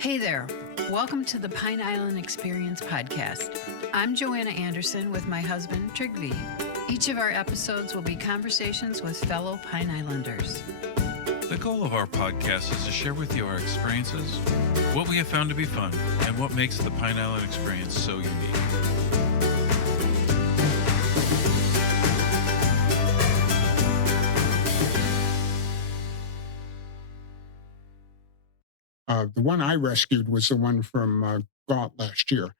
Hey there. Welcome to the Pine Island Experience podcast. I'm Joanna Anderson with my husband, Trygve. Each of our episodes will be conversations with fellow Pine Islanders. The goal of our podcast is to share with you our experiences, what we have found to be fun, and what makes the Pine Island experience so unique. The one I rescued was the one from Galt last year.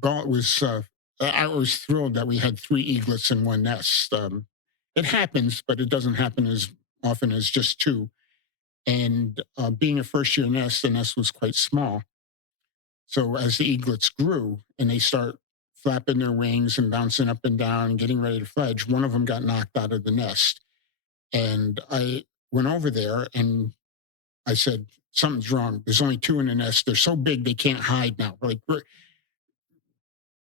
Galt was, I was thrilled that we had three eaglets in one nest. It happens, but it doesn't happen as often as just two. And being a first year nest, the nest was quite small. So as the eaglets grew and they start flapping their wings and bouncing up and down and getting ready to fledge, one of them got knocked out of the nest. And I went over there and I said, something's wrong. There's only two in the nest. They're so big they can't hide now. When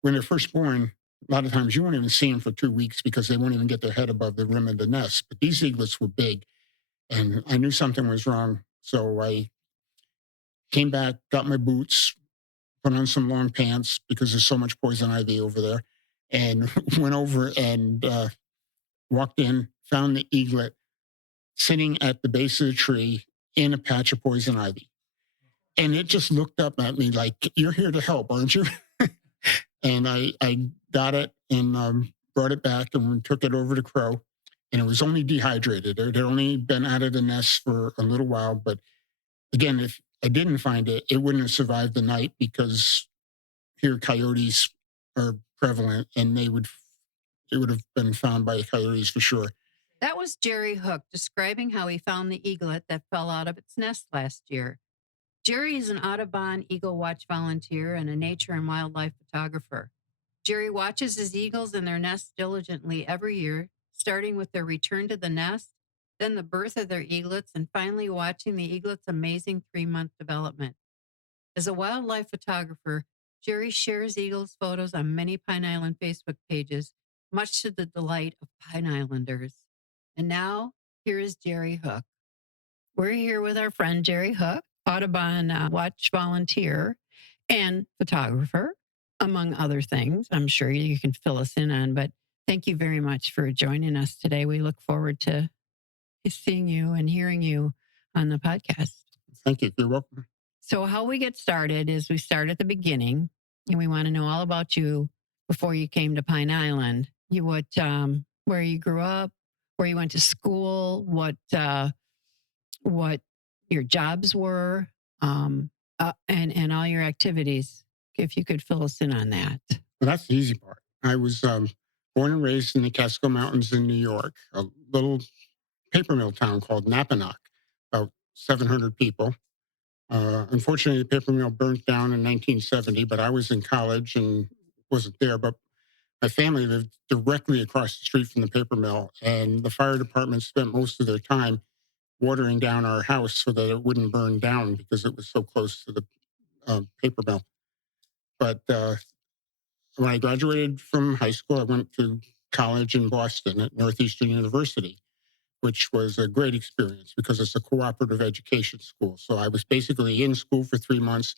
they're first born, a lot of times you won't even see them for 2 weeks because they won't even get their head above the rim of the nest. But these eaglets were big, and I knew something was wrong. So I came back, got my boots, put on some long pants because there's so much poison ivy over there, and went over and walked in, found the eaglet sitting at the base of the tree in a patch of poison ivy. And it just looked up at me like, you're here to help, aren't you? And I got it and brought it back and took it over to Crow. And it was only dehydrated. It had only been out of the nest for a little while. But again, if I didn't find it, it wouldn't have survived the night because here coyotes are prevalent and it would have been found by coyotes for sure. That was Jerry Hook describing how he found the eaglet that fell out of its nest last year. Jerry is an Audubon Eagle Watch Volunteer and a nature and wildlife photographer. Jerry watches his eagles in their nests diligently every year, starting with their return to the nest, then the birth of their eaglets, and finally watching the eaglet's amazing 3-month development. As a wildlife photographer, Jerry shares eagles' photos on many Pine Island Facebook pages, much to the delight of Pine Islanders. And now, here is Jerry Hook. We're here with our friend Jerry Hook, Audubon Watch Volunteer and photographer, among other things. I'm sure you can fill us in on, but thank you very much for joining us today. We look forward to seeing you and hearing you on the podcast. Thank you. You're welcome. So how we get started is we start at the beginning, and we want to know all about you before you came to Pine Island. Where you grew up, where you went to school, what your jobs were, and all your activities. If you could fill us in on that. Well, that's the easy part. I was born and raised in the Catskill Mountains in New York, a little paper mill town called Napanock, about 700 people. Unfortunately, the paper mill burnt down in 1970, but I was in college and wasn't there. But my family lived directly across the street from the paper mill, and the fire department spent most of their time watering down our house so that it wouldn't burn down because it was so close to the paper mill. But when I graduated from high school, I went to college in Boston at Northeastern University, which was a great experience because it's a cooperative education school. So I was basically in school for 3 months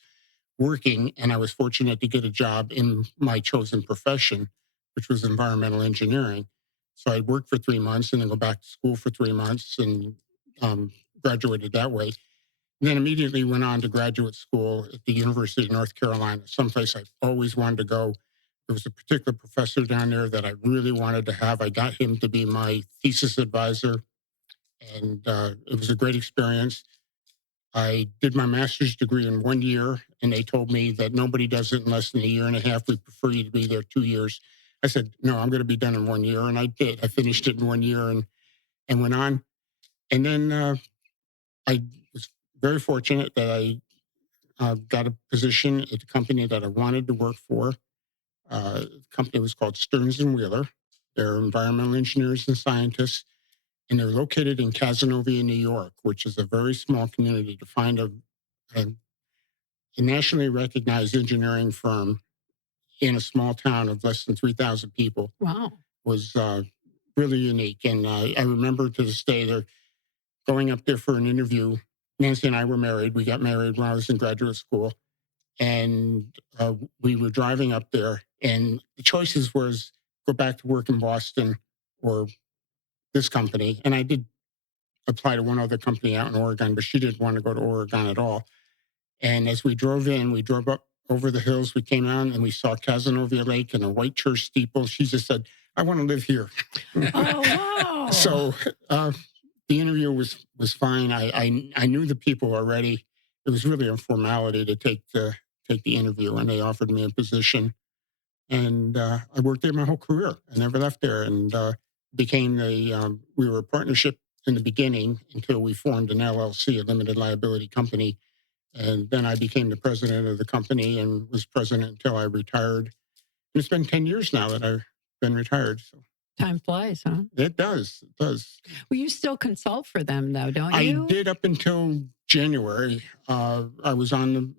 working, and I was fortunate to get a job in my chosen profession, which was environmental engineering. So I'd work for 3 months and then go back to school for 3 months and graduated that way. And then immediately went on to graduate school at the University of North Carolina, someplace I've always wanted to go. There was a particular professor down there that I really wanted to have. I got him to be my thesis advisor, and it was a great experience. I did my master's degree in 1 year, and they told me that nobody does it in less than a year and a half. We prefer you to be there 2 years. I said, no, I'm going to be done in 1 year, and I did. I finished it in 1 year and went on. And then I was very fortunate that I got a position at the company that I wanted to work for. The company was called Stearns and Wheeler. They're environmental engineers and scientists, and they're located in Cazenovia, New York, which is a very small community. To find a nationally recognized engineering firm in a small town of less than 3,000 people was really unique. And I remember to this day, they're going up there for an interview Nancy and I were married. We got married when I was in graduate school, and we were driving up there, and the choices was go back to work in Boston or this company. And I did apply to one other company out in Oregon, but she didn't want to go to Oregon at all. And as we drove in, we drove up over the hills. We came out and we saw Cazenovia Lake and a white church steeple. She just said, "I want to live here." Oh, wow. So the interview was fine. I knew the people already. It was really a formality to take the interview, and they offered me a position. And I worked there my whole career. I never left there, and became we were a partnership in the beginning until we formed an LLC, a limited liability company. And then I became the president of the company and was president until I retired. And it's been 10 years now that I've been retired. So Time flies, huh? it does. It does. Well, you still consult for them, though, don't I you? did up until January. I was on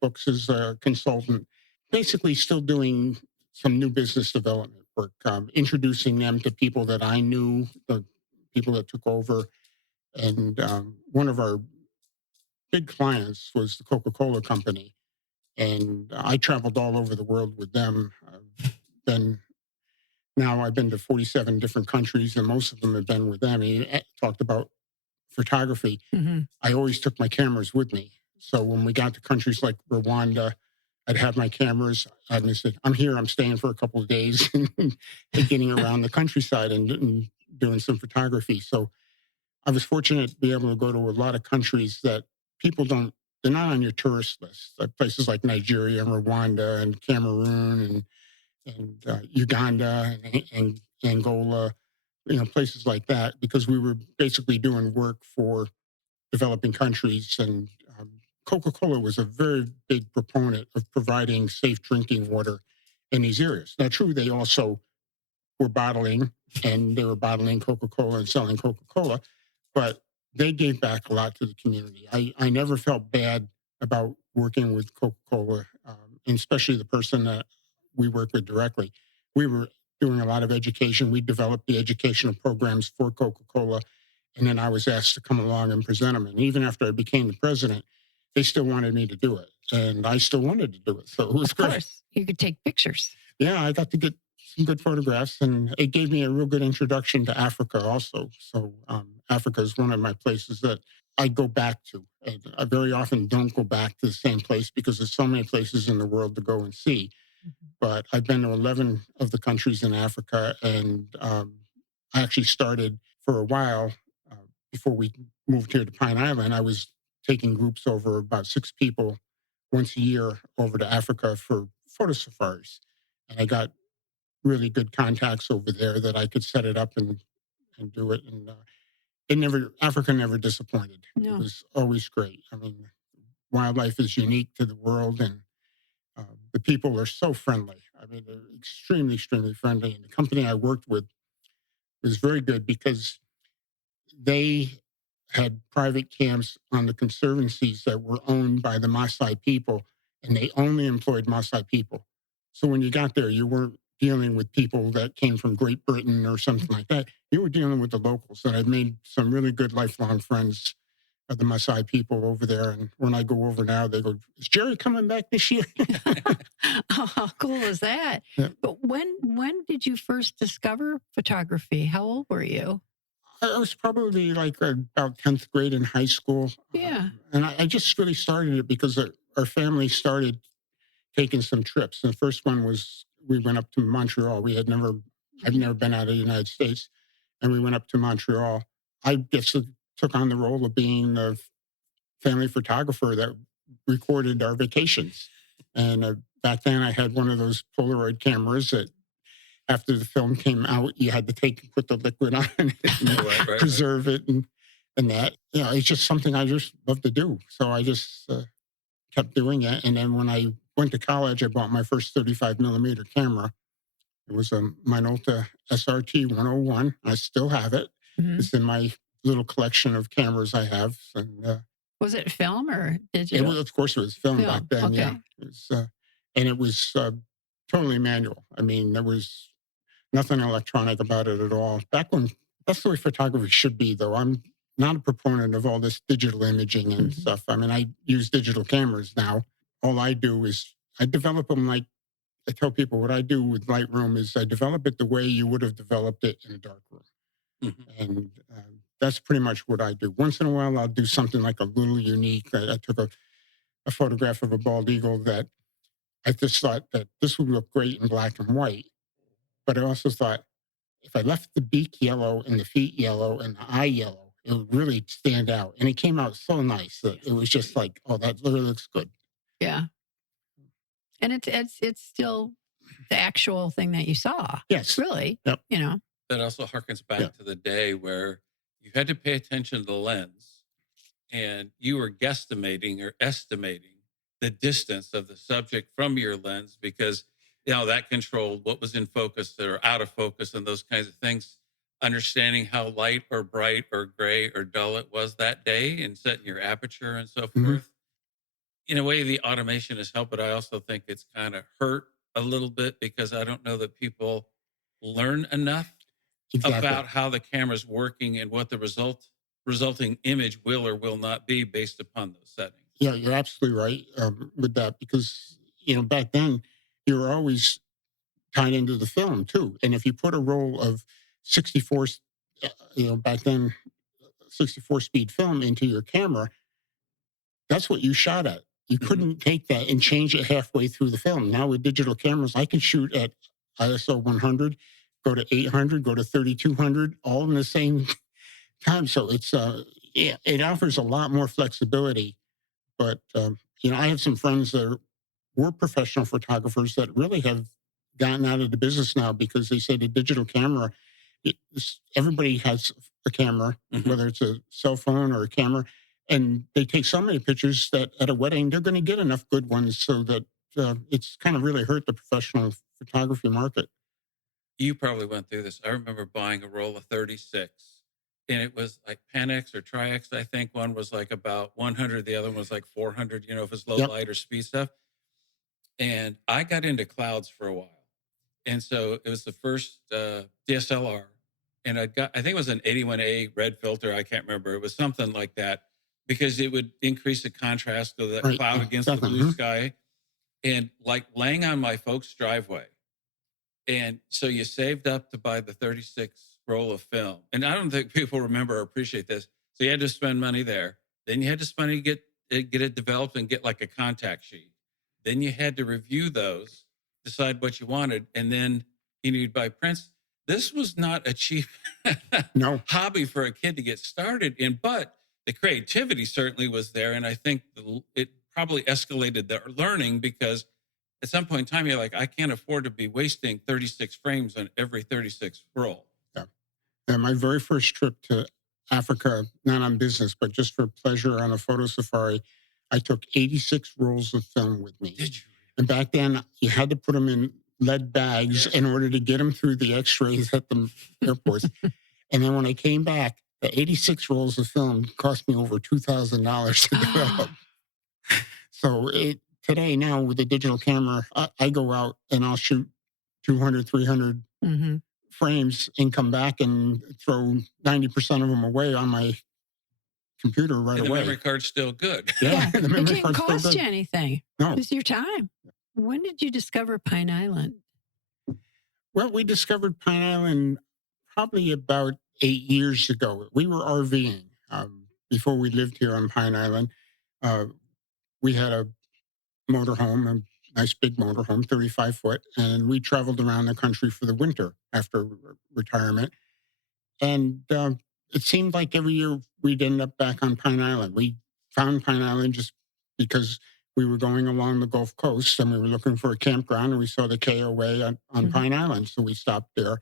books as a consultant, basically still doing some new business development work, introducing them to people that I knew, the people that took over. And one of our big clients was the Coca-Cola company. And I traveled all over the world with them. I've been to 47 different countries, and most of them have been with them. He talked about photography. Mm-hmm. I always took my cameras with me. So when we got to countries like Rwanda, I'd have my cameras. And I said, "I'm here. I'm staying for a couple of days," and getting around the countryside and doing some photography. So I was fortunate to be able to go to a lot of countries that people don't. They're not on your tourist list. Like places like Nigeria and Rwanda and Cameroon and Uganda and Angola, places like that, because we were basically doing work for developing countries. And Coca-Cola was a very big proponent of providing safe drinking water in these areas. Now, true, they also were bottling, and they were bottling Coca-Cola and selling Coca-Cola, but they gave back a lot to the community. I never felt bad about working with Coca-Cola, and especially the person that we work with directly. We were doing a lot of education. We developed the educational programs for Coca-Cola, and then I was asked to come along and present them. And even after I became the president, they still wanted me to do it, and I still wanted to do it. So it was Of great. course, you could take pictures. Yeah, I got to get some good photographs, and it gave me a real good introduction to Africa also. So Africa is one of my places that I go back to. And I very often don't go back to the same place because there's so many places in the world to go and see. Mhm. But I've been to 11 of the countries in Africa, and I actually started for a while uh, before we moved here to Pine Island. I was taking groups over, about 6 people once a year, over to Africa for photo safaris. And I got really good contacts over there that I could set it up and do it. And Africa never disappointed. It No. was always great. I mean, wildlife is unique to the world, and the people are so friendly. I mean, they're extremely, extremely friendly. And the company I worked with was very good because they had private camps on the conservancies that were owned by the Maasai people, and they only employed Maasai people. So when you got there, you weren't dealing with people that came from Great Britain or something like that. You were dealing with the locals. And I've made some really good lifelong friends of the Maasai people over there. And when I go over now, they go, "Is Jerry coming back this year?" Oh, how cool is that? Yeah. But when did you first discover photography? How old were you? I was probably like about 10th grade in high school. Yeah. And I just really started it because our family started taking some trips. And the first one was we went up to Montreal. I've never been out of the United States. And we went up to Montreal. I just took on the role of being the family photographer that recorded our vacations. And back then I had one of those Polaroid cameras that after the film came out, you had to put the liquid on it and Right. preserve it and that. It's just something I just love to do. So I just kept doing it. And then when I went to college, I bought my first 35 millimeter camera. It was a Minolta SRT 101. I still have it. Mhm. It's in my little collection of cameras I have. And Was it film or it digital? was, of course, it was film back Film, then. Yeah, okay. it was, and it was totally manual. I mean, there was nothing electronic about it at all. Back when that's the way photography should be, though. not a proponent of all this digital imaging and Mhm. stuff. I mean, I use digital cameras now. All I do is I develop them like I tell people what I do with Lightroom is I develop it the way you would have developed it in a dark room. Mhm. And that's pretty much what I do. Once in a while, I'll do something like a little unique. I took a photograph of a bald eagle that I just thought that this would look great in black and white. But I also thought if I left the beak yellow and the feet yellow and the eye yellow, it would really stand out. And it came out so nice that it was just like, oh, that really looks good. Yeah. And it's still the actual thing that you saw. Yes. Really, Yep. you know. That also harkens back Yeah. to the day where you had to pay attention to the lens and you were guesstimating or estimating the distance of the subject from your lens because that controlled what was in focus or out of focus and those kinds of things. Understanding how light or bright or gray or dull it was that day and setting your aperture and so Mhm. forth. In a way, the automation has helped, but I also think it's kind of hurt a little bit because I don't know that people learn enough Exactly. about how the camera's working and what the resulting image will or will not be based upon those settings. Yeah, you're absolutely right with that because, back then you were always tied into the film too. And if you put a roll of 64, back then, 64 speed film into your camera, that's what you shot at. You Mhm. couldn't take that and change it halfway through the film. Now with digital cameras, I can shoot at ISO 100, go to 800, go to 3200, all in the same time. So yeah, it offers a lot more flexibility. But I have some friends that were professional photographers that really have gotten out of the business now because they say the digital camera, everybody has a camera, Mhm. whether it's a cell phone or a camera, and they take so many pictures that at a wedding they're going to get enough good ones so that it's kind of really hurt the professional photography market. You probably went through this. I remember buying a roll of 36 and it was like Pan-X or Tri-X. I think one was like about 100. The other one was like 400, if it's low Yep. light or speed stuff. And I got into clouds for a while. And so it was the first DSLR. And I think it was an 81A red filter. I can't remember. It was something like that because it would increase the contrast of that Right. cloud against the Definitely. blue sky. And like laying on my folks' driveway. And so you saved up to buy the 36 roll of film. And I don't think people remember or appreciate this. So you had to spend money there. Then you had to spend money to get it developed and get like a contact sheet. Then you had to review those, decide what you wanted, and then you'd buy prints. This was not a cheap No. hobby for a kid to get started in, but the creativity certainly was there. And I think it probably escalated the learning because at some point in time, you're like, I can't afford to be wasting 36 frames on every 36 roll. Yeah. And my very first trip to Africa, not on business, but just for pleasure on a photo safari, I took 86 rolls of film with me. Did you? And back then, you had to put them in lead bags Yes. in order to get them through the x-rays at the airports. And then when I came back, the 86 rolls of film cost me over $2,000 to develop. So today now with a digital camera, I go out and I'll shoot 200, 300 Mhm. frames and come back and throw 90% of them away on my computer right And the away. memory card's still good. Yeah, the It memory didn't card's still cost good. you anything. No. It's your time. When did you discover Pine Island? Well, we discovered Pine Island probably about 8 years ago. We were RVing before we lived here on Pine Island. Uh, we had a motorhome, a nice big motorhome, 35 foot, and we traveled around the country for the winter after retirement. And it seemed like every year we'd end up back on Pine Island. We found Pine Island just because we were going along the Gulf Coast and we were looking for a campground and we saw the KOA on Mhm. Pine Island. So we stopped there.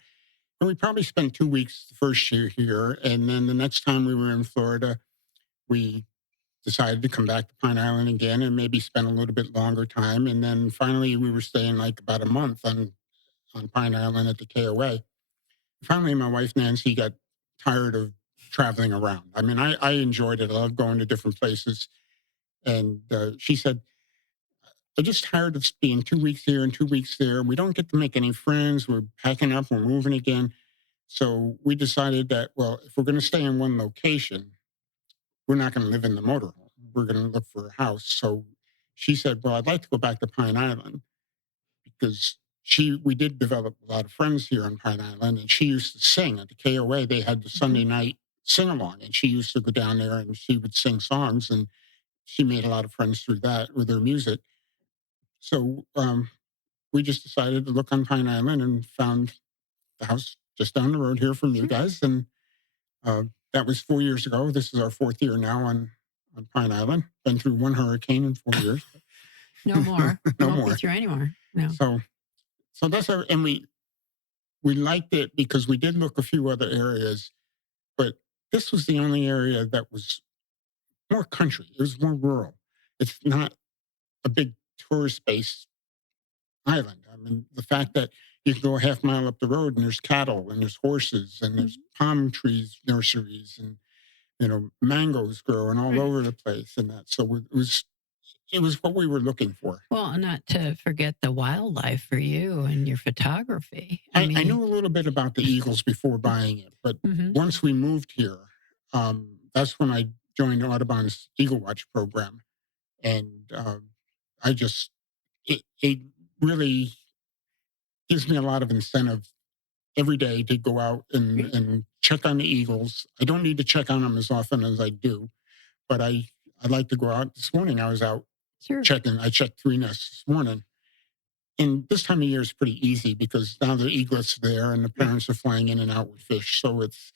And we probably spent 2 weeks the first year here. And then the next time we were in Florida, we decided to come back to Pine Island again and maybe spend a little bit longer time. And then finally we were staying like about a month on Pine Island at the KOA. Finally, my wife Nancy got tired of traveling around. I mean, I enjoyed it. I love going to different places. And she said, I'm just tired of being 2 weeks here and 2 weeks there. We don't get to make any friends. We're packing up, we're moving again. So we decided that, well, if we're going to stay in one location, we're not going to live in the motorhome. We're going to look for a house. So she said, well, I'd like to go back to Pine Island because we did develop a lot of friends here on Pine Island, and she used to sing at the KOA. They had the Mhm. Sunday night sing along, and she used to go down there and she would sing songs, and she made a lot of friends through that with her music. So we just decided to look on Pine Island and found the house just down the road here from you Hmm. guys, and uh, that was 4 years ago. This is our fourth year now on Pine Island. Been through one hurricane in 4 years, No more. You no won't be more. through anymore. No. So that's our, and we liked it because we did look a few other areas, but this was the only area that was more country. It was more rural. It's not a big tourist based island. I mean, the fact that you can go a half mile up the road and there's cattle and there's horses and there's Mhm. palm trees nurseries and mangoes growing all Right. over the place and that. So it was what we were looking for. Well, not to forget the wildlife for you and your photography. I I mean, knew a little bit about the Eagles before buying it, but mhm. once we moved here, that's when I joined Audubon's Eagle Watch program, and I just it really gives me a lot of incentive every day to go out and Right. check on the Eagles. I don't need to check on them as often as I do, but I like to go out. This morning I was out Sure. checking. I checked 3 nests this morning. And this time of year is pretty easy because now the eaglets are there and the Right. parents are flying in and out with fish. So it's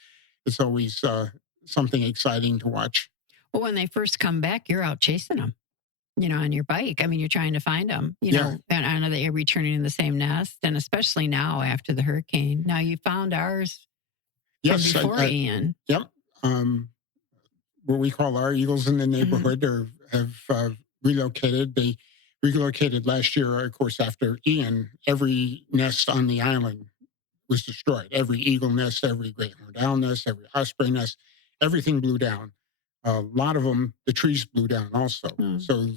always something exciting to watch. Well, when they first come back, you're out chasing them, on your bike. I mean, you're trying to find them, Yeah. and I know that you're returning in the same nest, and especially now after the hurricane. Now you found ours from Yes. before Ian. Yep. Um, what we call our eagles in the Mhm. neighborhood have relocated. They relocated last year, of course, after Ian. Every nest on the island was destroyed. Every eagle nest, every great horned owl nest, every osprey nest, everything blew down. A lot of them, the trees blew down also. Mm. So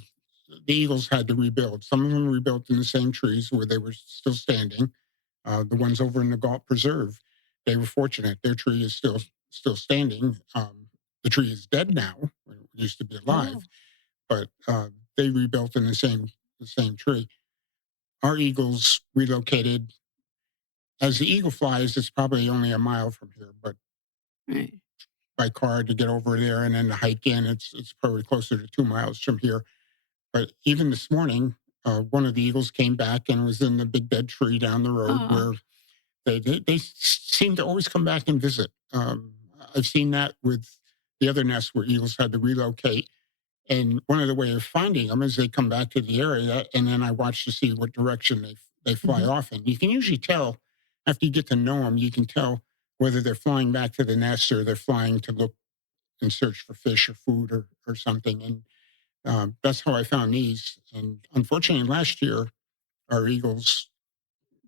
the eagles had to rebuild. Some of them rebuilt in the same trees where they were still standing. The ones over in the Galt Preserve, they were fortunate; their tree is still standing. The tree is dead now; it used to be Oh, alive, but they rebuilt in the same tree. Our eagles relocated. As the eagle flies, it's probably only a mile from here, but right. by car to get over there and then to hike in, it's probably closer to 2 miles from here. But even this morning, one of the eagles came back and was in the big dead tree down the road Oh, where they seem to always come back and visit. I've seen that with the other nests where eagles had to relocate. And one of the way of finding them is they come back to the area, and then I watch to see what direction they fly mhm. off in. You can usually tell after you get to know them. You can tell whether they're flying back to the nest or they're flying to look and search for fish or food or something. And that's how I found these. And unfortunately, last year our eagles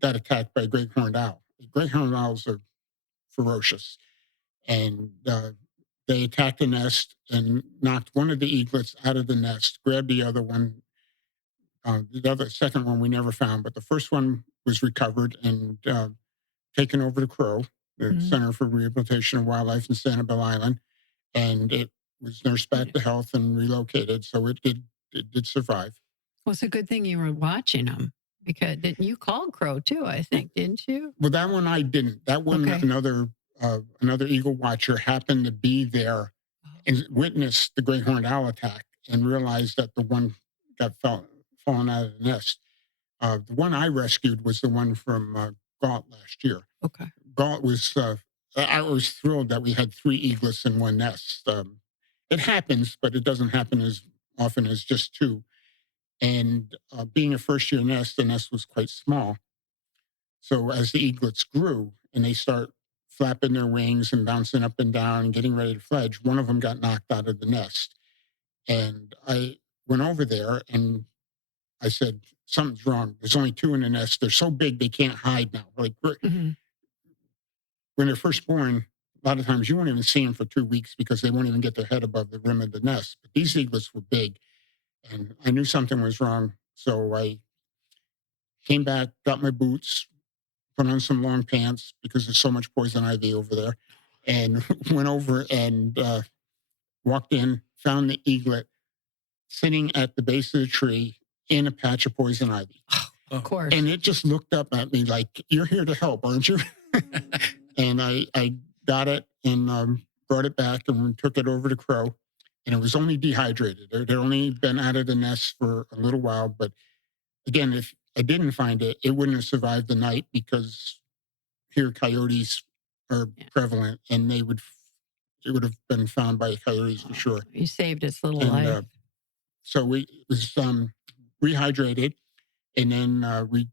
got attacked by a great horned owl. Great horned owls are ferocious, and they attacked the nest and knocked one of the eaglets out of the nest, grabbed the other one. The other second one we never found, but the first one was recovered and taken over to Crow, the Mhm. Center for Rehabilitation of Wildlife in Sanibel Island, and it was nursed back to health and relocated. So it did survive. Well, it's a good thing you were watching them because didn't you called Crow too? I think, didn't you? Well, that one I didn't. That one, Okay. another eagle watcher happened to be there and witnessed the great horned owl attack and realized that the one got fallen out of the nest. The one I rescued was the one from Galt last year. Okay. Galt was. I was thrilled that we had three eaglets in one nest. It happens, but it doesn't happen as often as just two. And being a first year nest, the nest was quite small. So as the eaglets grew and they start flapping their wings and bouncing up and down and getting ready to fledge, one of them got knocked out of the nest. And I went over there and I said, something's wrong. There's only two in the nest. They're so big they can't hide now. Like Mhm. when they're first born, a lot of times you won't even see them for 2 weeks because they won't even get their head above the rim of the nest. But these eaglets were big and I knew something was wrong. So I came back, got my boots, put on some long pants because there's so much poison ivy over there, and went over and walked in, found the eaglet sitting at the base of the tree in a patch of poison ivy. Of course. And it just looked up at me like, "You're here to help, aren't you?" And I got it and brought it back and we took it over to Crow. And it was only dehydrated. It had only been out of the nest for a little while. But again, if I didn't find it, it wouldn't have survived the night because here coyotes are prevalent and it would have been found by coyotes for sure. You saved its little And life. so it was rehydrated. And then we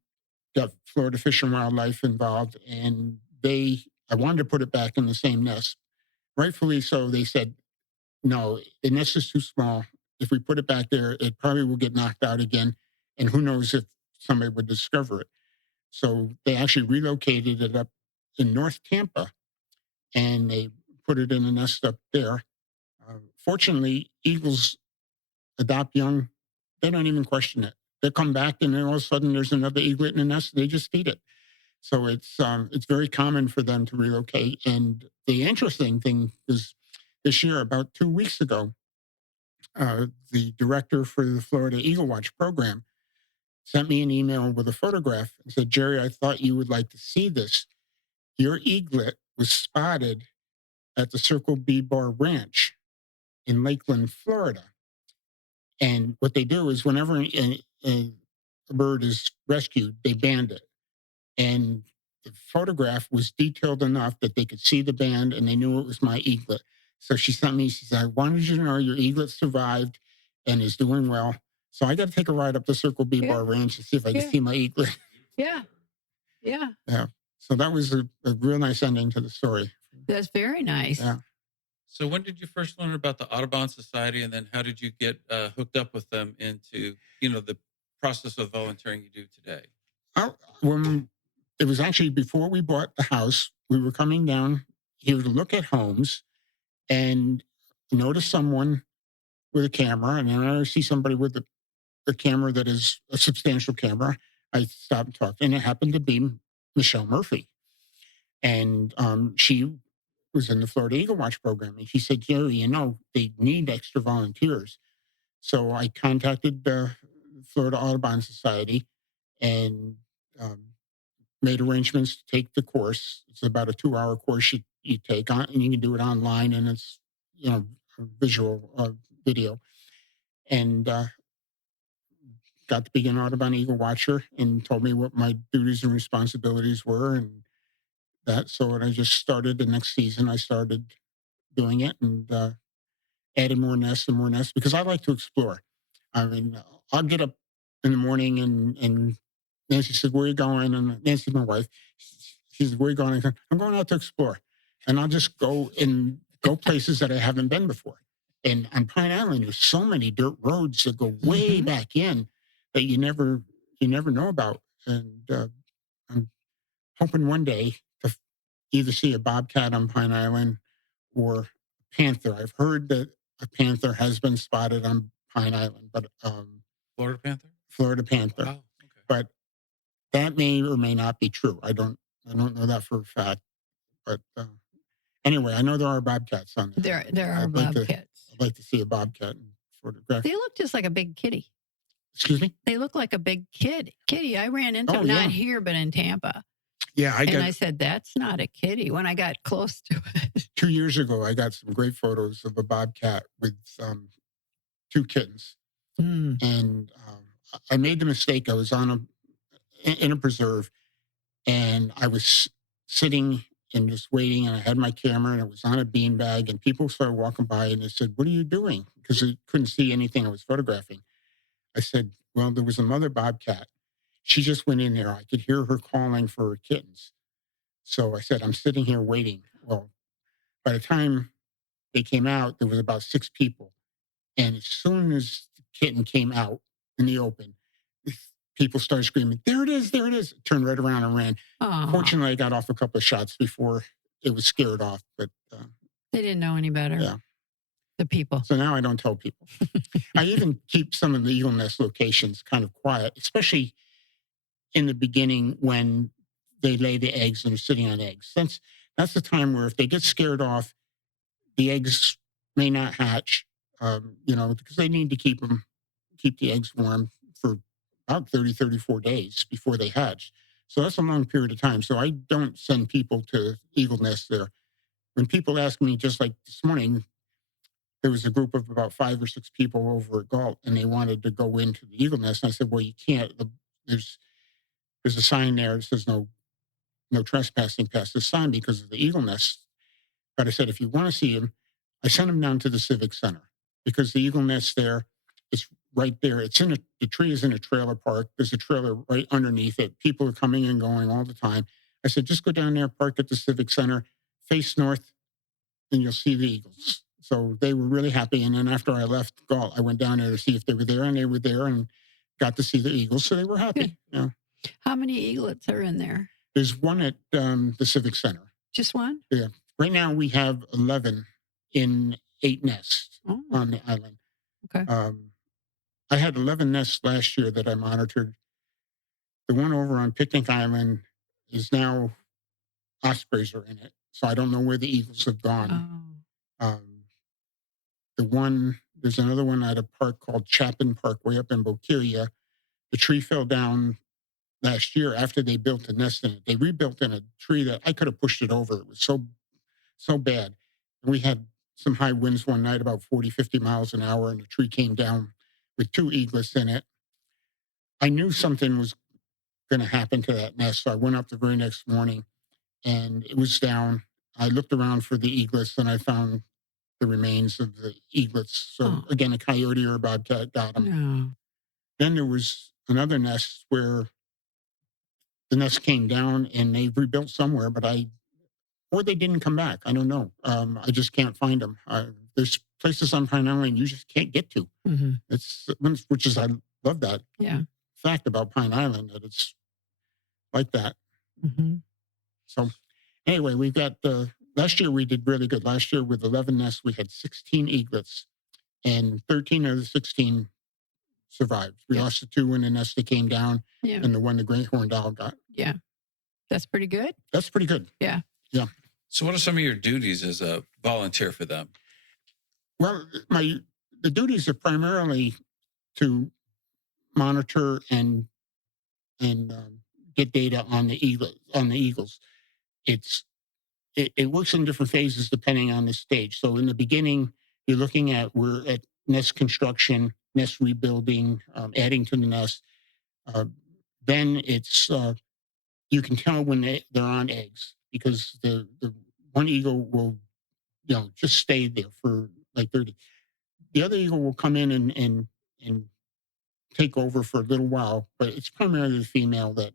got Florida Fish and Wildlife involved. And I wanted to put it back in the same nest. Rightfully so, they said, no, the nest is too small. If we put it back there, it probably will get knocked out again. And who knows if somebody would discover it. So they actually relocated it up in North Tampa and they put it in a nest up there. Fortunately, eagles adopt young. They don't even question it. They come back and then all of a sudden there's another eaglet in the nest. They just feed it. So it's very common for them to relocate. And the interesting thing is this year, about 2 weeks ago, the director for the Florida Eagle Watch program sent me an email with a photograph and said, "Jerry, I thought you would like to see this. Your eaglet was spotted at the Circle B Bar Ranch in Lakeland, Florida. And what they do is whenever a bird is rescued, they band it. And the photograph was detailed enough that they could see the band and they knew it was my eaglet. So she sent me, she said, I wanted you to know your eaglet survived and is doing well. So I got to take a ride up to Circle B Bar Ranch to see if I can see my eaglet." Yeah. Yeah. Yeah. So that was a real nice ending to the story. That's very nice. Yeah. So when did you first learn about the Audubon Society, and then how did you get hooked up with them into the process of volunteering you do today? When it was actually before we bought the house, we were coming down here to look at homes and noticed someone with a camera, and then I see somebody with a camera that is a substantial camera. I stopped and talked, and it happened to be Michelle Murphy, and she was in the Florida Eagle Watch program, and she said, "Jerry, they need extra volunteers." So I contacted the Florida Audubon Society and made arrangements to take the course. It's about a 2-hour course you take on, and you can do it online, and it's visual video, and got to be an Audubon Eagle Watcher, and told me what my duties and responsibilities were, and that. So when I just started the next season, I started doing it and added more nests and more nests because I like to explore. I mean, I'll get up in the morning and Nancy said, "Where are you going?" And Nancy's my wife. She said, "Where are you going?" I said, "I'm going out to explore." And I'll just go places that I haven't been before. And on Pine Island, there's so many dirt roads that go way back in that you never know about. And I'm hoping one day to either see a bobcat on Pine Island or panther. I've heard that a panther has been spotted on Pine Island, but Florida panther. Florida panther. Wow. Okay. But that may or may not be true. I don't know that for a fact. But anyway, I know there are bobcats on there. There are bobcats. I'd like to see a bobcat and photograph. They look just like a big kitty. Excuse me? They look like a big kitty. I ran into them, not here, but in Tampa. Yeah, I said, that's not a kitty when I got close to it. 2 years ago, I got some great photos of a bobcat with 2 kittens. And I made the mistake. I was in a preserve, and I was sitting and just waiting, and I had my camera, and it was on a beanbag, and people started walking by, and they said, "What are you doing?" Because they couldn't see anything I was photographing. I said, "Well, there was a mother bobcat. She just went in there. I could hear her calling for her kittens." So I said, "I'm sitting here waiting." Well, by the time they came out, there was about 6 people. And as soon as the kitten came out in the open, people started screaming, "There it is, there it is." Turned right around and ran. Aww. Fortunately, I got off a couple of shots before it was scared off. But they didn't know any better. Yeah. The people. So now I don't tell people. I even keep some of the eagle nest locations kind of quiet, especially in the beginning when they lay the eggs and are sitting on eggs. Since that's the time where if they get scared off, the eggs may not hatch, because they need to keep the eggs warm for about 30, 34 days before they hatch. So that's a long period of time. So I don't send people to eagle nests there. When people ask me, just like this morning, there was a group of about 5 or 6 people over at Galt, and they wanted to go into the eagle nest. And I said, "Well, you can't. There's there's a sign there that says no trespassing past the sign because of the eagle nest." But I said, if you want to see them, I sent them down to the Civic Center because the eagle nest there is right there. The tree is in a trailer park. There's a trailer right underneath it. People are coming and going all the time. I said, just go down there, park at the Civic Center, face north, and you'll see the eagles. So they were really happy. And then after I left Galt, I went down there to see if they were there, and they were there and got to see the eagles. So they were Good. happy. How many eaglets are in there? There's one at the Civic Center. Just one? Yeah. Right now we have 11 in 8 nests Oh, on the island. okay. I had 11 nests last year that I monitored. The one over on Picnic Island is now ospreys are in it. So I don't know where the eagles have gone. Oh, There's another one at a park called Chapin Park way up in Bokeria. The tree fell down last year after they built a nest in it. They rebuilt in a tree that I could have pushed it over. It was so bad. And we had some high winds one night, about 40, 50 miles an hour, and the tree came down with 2 eaglets in it. I knew something was going to happen to that nest. So I went up the very next morning and it was down. I looked around for the eaglets and I found the remains of the eaglets. So Oh. again, a coyote or a bobcat got them. no. Then there was another nest where the nest came down and they rebuilt somewhere, or they didn't come back. I don't know. I just can't find them. There's places on Pine Island you just can't get to. Hmm. I love that Yeah. fact about Pine Island that it's like that. Hmm. So anyway, we've got last year we did really good. Last year with 11 nests, we had 16 eaglets, and 13 of the 16 survived. We Yeah. lost the 2 in the nest that came down, Yeah. and the one the great horned owl got. Yeah. That's pretty good. That's pretty good. Yeah. Yeah. So, what are some of your duties as a volunteer for them? Well, the duties are primarily to monitor and get data on the eagles. It works in different phases depending on the stage. So in the beginning, we're at nest construction, nest rebuilding, adding to the nest. Uh, then you can tell when they're on eggs because the one eagle will just stay there for like 30. The other eagle will come in and take over for a little while, but it's primarily the female that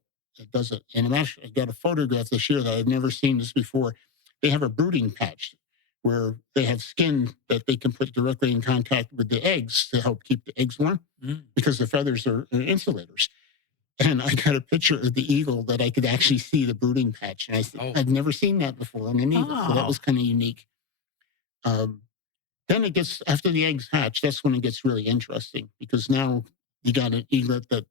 does it. And I got a photograph this year that I've never seen this before. They have a brooding patch where they have skin that they can put directly in contact with the eggs to help keep the eggs warm because the feathers are insulators. And I got a picture of the eagle that I could actually see the brooding patch. And I said, I've never seen that before on an eagle. So that was kind of unique. Then it gets, after the eggs hatch, that's when it gets really interesting because now you got an eaglet that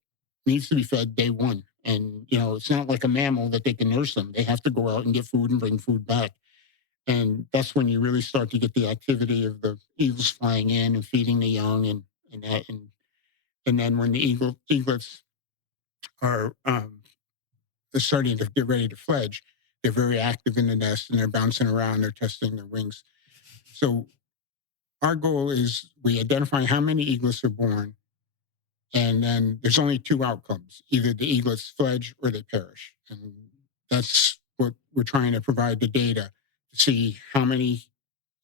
needs to be fed day one. And, it's not like a mammal that they can nurse them. They have to go out and get food and bring food back. And that's when you really start to get the activity of the eagles flying in and feeding the young and that. And then when the eaglets are they're starting to get ready to fledge, they're very active in the nest and they're bouncing around, they're testing their wings. So our goal is we identify how many eaglets are born, and then there's only 2 outcomes. Either the eaglets fledge or they perish. And that's what we're trying to provide the data to see how many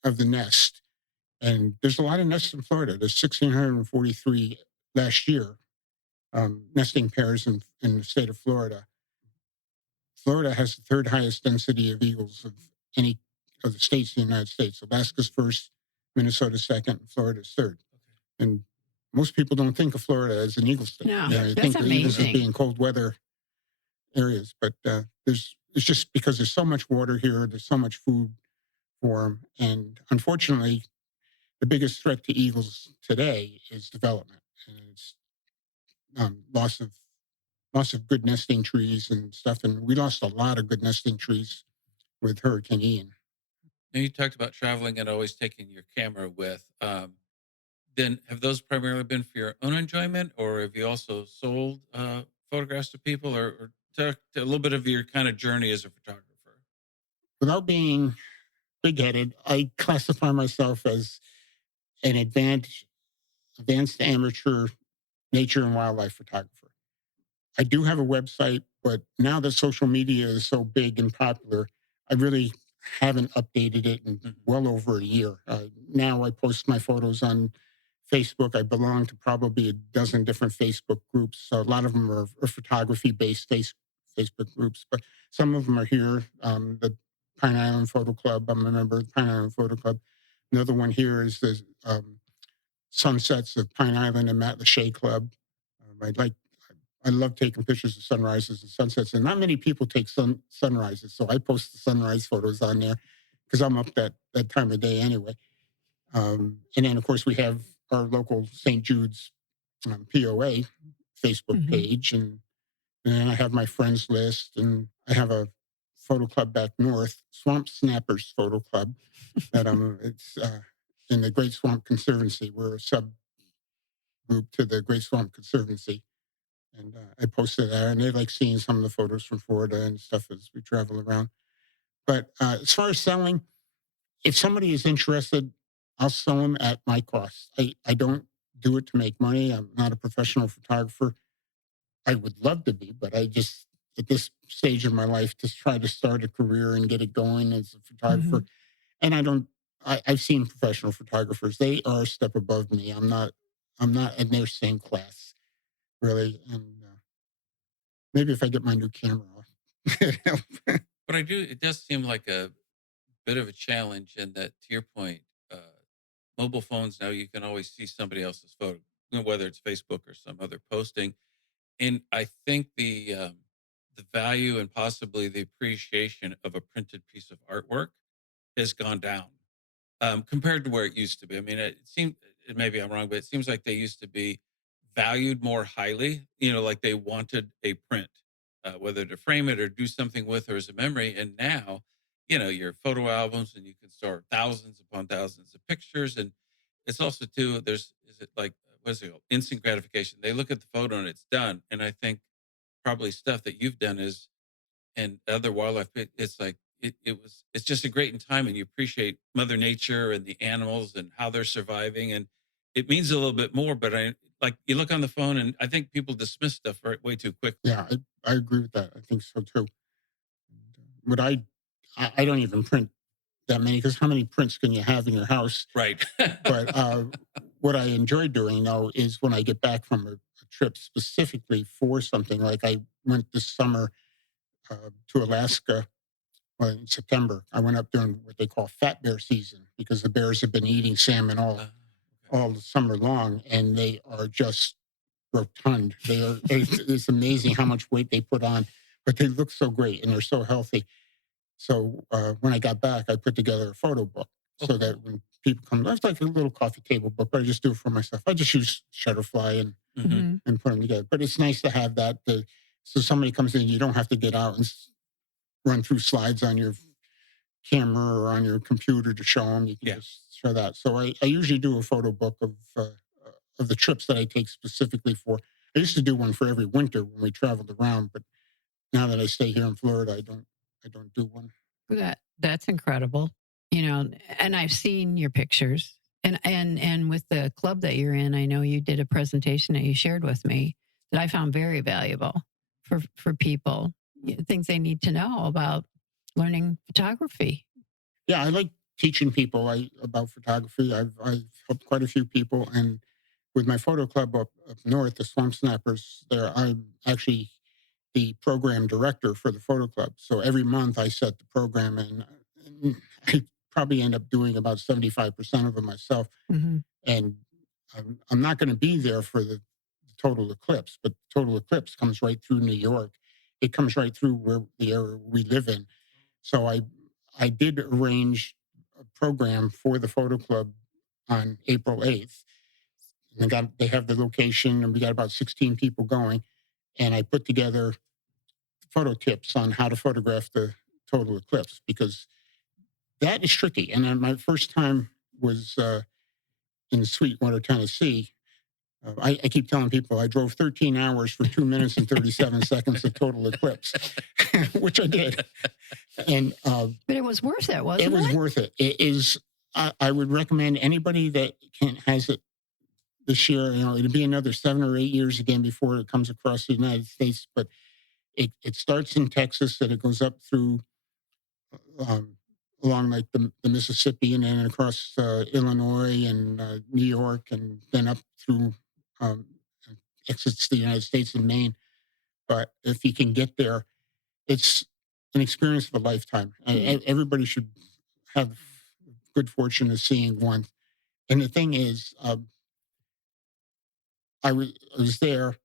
of the nest. And there's a lot of nests in Florida. There's 1,643 last year, nesting pairs in the state of Florida. Florida has the 3rd highest density of eagles of any of the states in the United States. Alaska's first, Minnesota's second, and Florida's third. And most people don't think of Florida as an eagle state. No, You that's think of eagles as amazing. being cold weather areas, but it's just because there's so much water here, there's so much food for them, and unfortunately, the biggest threat to eagles today is development, and it's loss of good nesting trees and stuff. And we lost a lot of good nesting trees with Hurricane Ian. Now you talked about traveling and always taking your camera with. Then have those primarily been for your own enjoyment, or have you also sold photographs to people, or talk a little bit of your kind of journey as a photographer? Without being big headed, I classify myself as an advanced amateur nature and wildlife photographer. I do have a website, but now that social media is so big and popular, I really haven't updated it in Mhm. well over a year. Now I post my photos on Facebook. I belong to probably a dozen different Facebook groups. So a lot of them are photography based Facebook groups, but some of them are here. The Pine Island Photo Club. I'm a member of the Pine Island Photo Club. Another one here is the Sunsets of Pine Island and Matt Lachey Club. I love taking pictures of sunrises and sunsets, and not many people take sunrises. So I post the sunrise photos on there because I'm up that time of day anyway. And then, of course, we have our local St. Jude's POA Facebook Hmm. page, and then I have my friends list, and I have a photo club back north, Swamp Snappers Photo Club, that it's in the Great Swamp Conservancy. We're a subgroup to the Great Swamp Conservancy, and I posted there, and they like seeing some of the photos from Florida and stuff as we travel around. But as far as selling, if somebody is interested, I'll sell them at my cost. I don't do it to make money. I'm not a professional photographer. I would love to be, but I just at this stage of my life just try to start a career and get it going as a photographer. Hmm. And I don't. I've seen professional photographers; they are a step above me. I'm not. I'm not in their same class, really. And maybe if I get my new camera, it'd help. But I do. It does seem like a bit of a challenge in that, to your point, uh, mobile phones now you can always see somebody else's photo, whether it's Facebook or some other posting. And I think the value and possibly the appreciation of a printed piece of artwork has gone down compared to where it used to be. I mean, it seemed, maybe I'm wrong, but it seems like they used to be valued more highly, like they wanted a print, whether to frame it or do something with or as a memory. And now, your photo albums and you can store thousands upon thousands of pictures. And it's also, too, is it like, what is it called? Instant gratification. They look at the photo and it's done. And I think probably stuff that you've done is and other wildlife, it's like it's just a great in time, and you appreciate Mother Nature and the animals and how they're surviving, and it means a little bit more. But I like you look on the phone, and I think people dismiss stuff way too quickly. Yeah, I agree with that. I think so too. But I don't even print that many because how many prints can you have in your house? Right. But what I enjoy doing though is when I get back from a trip specifically for something. Like I went this summer to Alaska in September. I went up during what they call fat bear season because the bears have been eating salmon Okay. all the summer long, and they are just rotund. They are. It's amazing how much weight they put on, but they look so great and they're so healthy. So when I got back, I put together a photo book Oh, so that cool. when people come, it's like a little coffee table book, but I just do it for myself. I just use Shutterfly Hmm. Hmm. and put them together. But it's nice to have that. So somebody comes in, you don't have to get out and run through slides on your camera or on your computer to show them. You can Yeah. just show that. So I usually do a photo book of the trips that I take specifically for. I used to do one for every winter when we traveled around, but now that I stay here in Florida, I don't do one. That's incredible. And I've seen your pictures. And with the club that you're in, I know you did a presentation that you shared with me that I found very valuable for people, things they need to know about learning photography. Yeah, I like teaching people about photography. I've helped quite a few people, and with my photo club up north, the Swamp Snappers, there I'm actually the program director for the photo club. So every month I set the program, and I probably end up doing about 75% of it myself. Hmm. And I'm not going to be there for the total eclipse, but the total eclipse comes right through New York. It comes right through where the area we live in. So I did arrange a program for the photo club on April 8th. And they have the location, and we got about 16 people going. And I put together photo tips on how to photograph the total eclipse because that is tricky. And then my first time was in Sweetwater, Tennessee. I keep telling people I drove 13 hours for 2 minutes and 37 seconds of total eclipse, which I did. And But it was worth it, it wasn't was it? worth it. It is. I would recommend anybody that has it this year. It'll be another 7 or 8 years again before it comes across the United States. But it starts in Texas and it goes up through um, along like the Mississippi and then across Illinois and New York and then up through um, exits the United States and Maine. But if you can get there, it's an experience of a lifetime. Everybody should have good fortune of seeing one. And the thing is, I was there,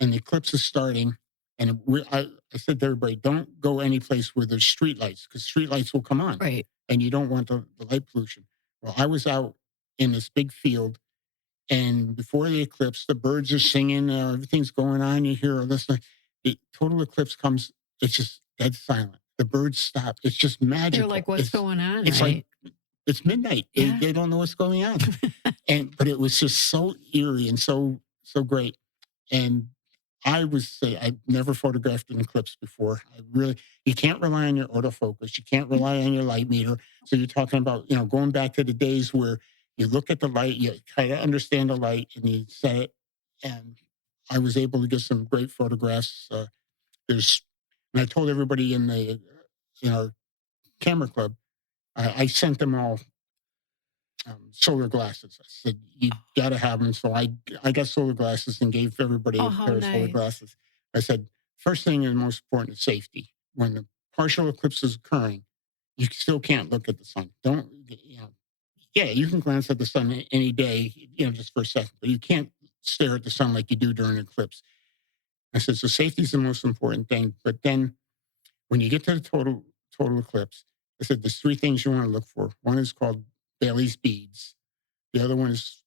and the eclipse is starting, and I said to everybody, don't go any place where there's streetlights because streetlights will come on, Right. and you don't want the light pollution. Well, I was out in this big field, and before the eclipse, the birds are singing, everything's going on. You hear all this. The total eclipse comes. It's just dead silent. The birds stop. It's just They're magical. like, what's going on, It's right? like it's midnight. They, Yeah. they don't know what's going on, but it was just so eerie and so great. And I would say I've never photographed an eclipse before. You can't rely on your autofocus. You can't rely on your light meter. So you're talking about, going back to the days where you look at the light, you try to understand the light, and you set it. And I was able to get some great photographs. There's, and I told everybody in our camera club, I sent them all solar glasses. I said, you got to have them. So I got solar glasses and gave everybody Oh, a how pair of solar nice. glasses. I said, first thing and most important is safety. When the partial eclipse is occurring, you still can't look at the sun. Don't, yeah, you can glance at the sun any day, just for a second, but you can't stare at the sun like you do during an eclipse. I said, so safety is the most important thing. But then when you get to the total eclipse, I said, there's three things you want to look for. One is called Bailey's beads. The other one is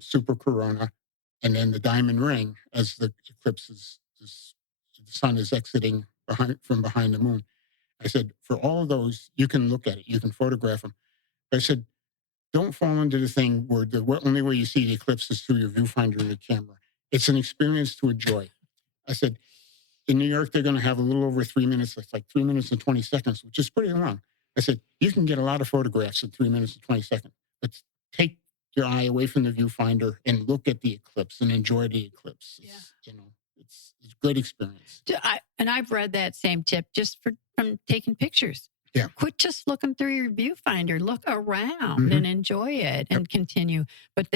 super corona, and then the diamond ring as the eclipse the sun is exiting from behind the moon. I said, for all of those, you can look at it, you can photograph them. I said, don't fall into the thing where the only way you see the eclipse is through your viewfinder and your camera. It's an experience to enjoy. I said, in New York, they're going to have a little over 3 minutes. It's like 3 minutes and 20 seconds, which is pretty long. I said, you can get a lot of photographs in 3 minutes and 20 seconds, but take your eye away from the viewfinder and look at the eclipse and enjoy the eclipse. Yeah. It's a great experience. And I've read that same tip just from taking pictures. Yeah. Quit just looking through your viewfinder. Look around Mhm. and enjoy it and continue. But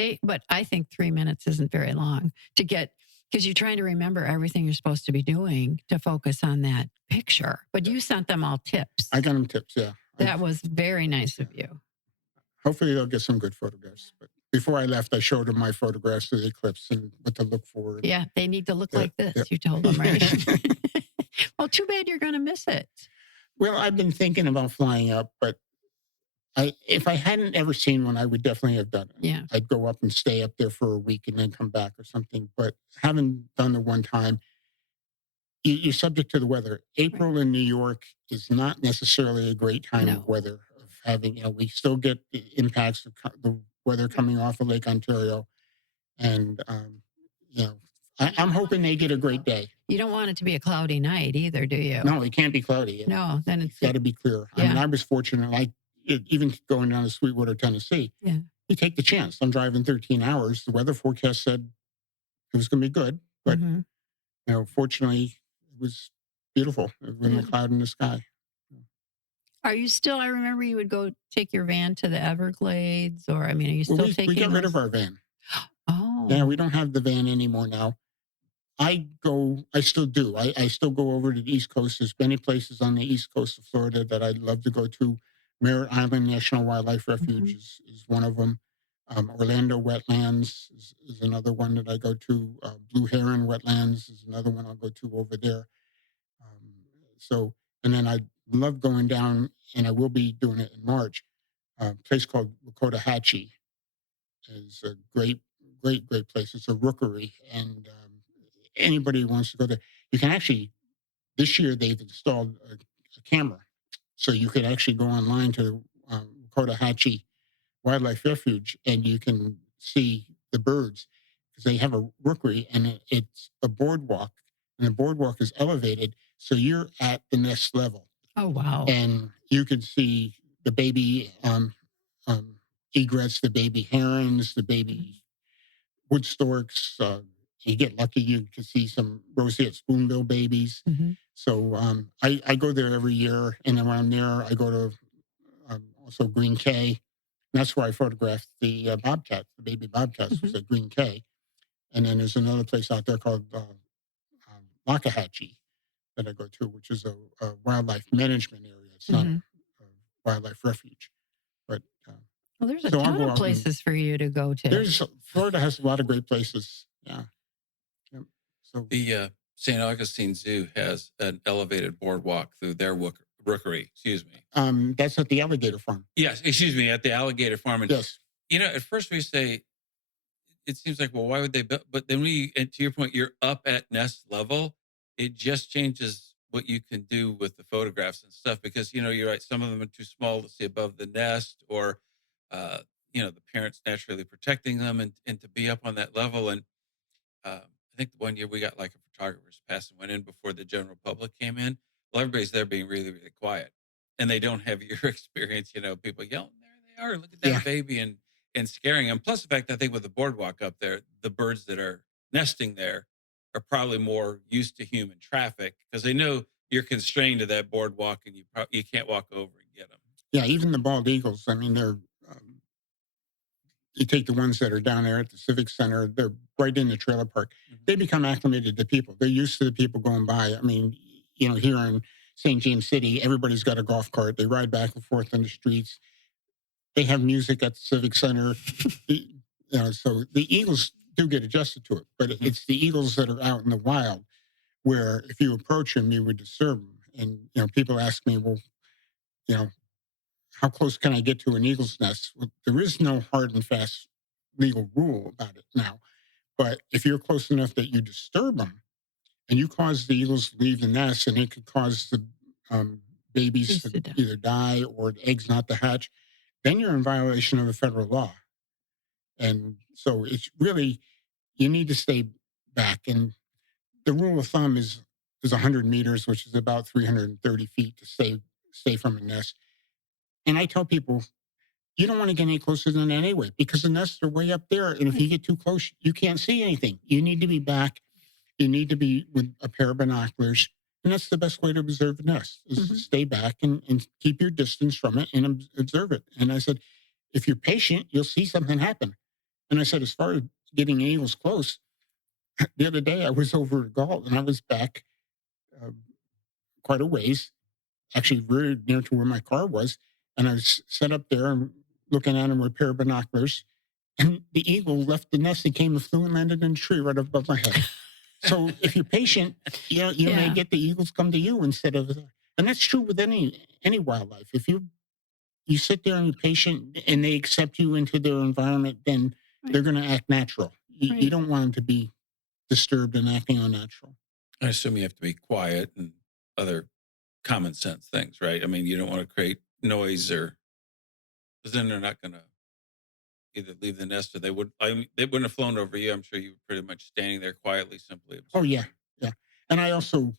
I think 3 minutes isn't very long to get, because you're trying to remember everything you're supposed to be doing to focus on that picture. But you sent them all tips. I got them tips, yeah. That was very nice of you. Hopefully they'll get some good photographs. But before I left, I showed them my photographs of the eclipse and what to look for. Yeah, they need to look Yeah, like this. yeah. You told them, right? Well, too bad you're going to miss it. Well, I've been thinking about flying up, but if I hadn't ever seen one, I would definitely have done it. Yeah. I'd go up and stay up there for a week and then come back or something. But having done the one time, you're subject to the weather. April in New York is not necessarily a great time No. of weather. Of having, we still get the impacts of the weather coming off of Lake Ontario, and I'm hoping they get a great day. You don't want it to be a cloudy night either, do you? No, it can't be cloudy. No, then It's it's got to be clear. I mean, Yeah. I was fortunate. Even going down to Sweetwater, Tennessee, Yeah. you take the chance. I'm driving 13 hours. The weather forecast said it was going to be good, but Mhm. fortunately, it was beautiful. It wasn't Yeah. a cloud in the sky. Are you still? I remember you would go take your van to the Everglades, or are you still Well, we taking? got rid those? of our van. Oh, Yeah, we don't have the van anymore now. I still do. I still go over to the East Coast. There's many places on the East Coast of Florida that I'd love to go to. Merritt Island National Wildlife Refuge is one of them. Orlando Wetlands is another one that I go to. Blue Heron Wetlands is another one I'll go to over there. And then I love going down, and I will be doing it in March. A place called Wakota is a great place. It's a rookery, and anybody who wants to go there, you can actually. This year they've installed a camera So you could actually go online to Cotahatchee Wildlife Refuge, and you can see the birds because they have a rookery, and it's a boardwalk, and the boardwalk is elevated, so you're at the nest level, Oh, wow. and you could see the baby um, egrets, the baby herons, the baby wood storks. You get lucky, you can see some roseate spoonbill babies. Mm-hmm. So I go there every year, and around there I go to also Green Cay. That's where I photographed the bobcat, the baby bobcats was Mm-hmm. at Green Cay. And then there's another place out there called Lakahatchee that I go to, which is a wildlife management area. It's not Mm-hmm. a wildlife refuge. But Well, there's a so I'll ton go of out and places for you to go to. Florida has a lot of great places. Yeah. Yep. So The St. Augustine Zoo has an elevated boardwalk through their rookery. Excuse me. that's at the alligator farm. Yes, excuse me, at the alligator farm. And Yes. at first we say it seems like, well, why would they build? But then and to your point, you're up at nest level. It just changes what you can do with the photographs and stuff because you're right. Some of them are too small to see above the nest, or the parents naturally protecting them, and to be up on that level. And I think the one year we got like a photographer's pass and went in before the general public came in. Well, everybody's there being really, really quiet, and they don't have your experience. People yelling, "There they are! Look at that Yeah. baby!" and scaring them. Plus, the fact that I think with the boardwalk up there, the birds that are nesting there are probably more used to human traffic because they know you're constrained to that boardwalk, and you can't walk over and get them. Yeah. Even the bald eagles. I mean, they're you take the ones that are down there at the Civic Center, they're right in the trailer park. Mm-hmm. They become acclimated to people. They're used to the people going by. I mean, here in St. James City, everybody's got a golf cart. They ride back and forth on the streets. They have music at the Civic Center. So the eagles do get adjusted to it, but Mm-hmm. it's the eagles that are out in the wild where if you approach them, you would disturb them. And, people ask me, well, you know, how close can I get to an eagle's nest? Well, there is no hard and fast legal rule about it now. But if you're close enough that you disturb them and you cause the eagles to leave the nest, and it could cause the babies to either die or the eggs not to hatch, then you're in violation of the federal law. And so it's really, you need to stay back. And the rule of thumb is 100 meters, which is about 330 feet to stay from a nest. And I tell people, you don't want to get any closer than that anyway, because the nests are way up there. And if you get too close, you can't see anything. You need to be back. You need to be with a pair of binoculars. And that's the best way to observe a nest is to stay back and keep your distance from it and observe it. And I said, if you're patient, you'll see something happen. And I said, as far as getting eagles close, the other day I was over at Galt and I was back uh, quite a ways, actually very near to where my car was. And I was set up there and looking at him with a pair of binoculars. And the eagle left the nest and came and flew and landed in a tree right above my head. So if you're patient, you may get the eagles come to you instead of, and that's true with any wildlife. If you sit there and you're patient and they accept you into their environment, then they're going to act natural. You don't want them to be disturbed and acting unnatural. I assume you have to be quiet and other common sense things, right? I mean, you don't want to create noise because then they're not going to either leave the nest or they wouldn't have flown over you. I'm sure you were pretty much standing there quietly, simply observing. Oh, yeah. Yeah. And I also,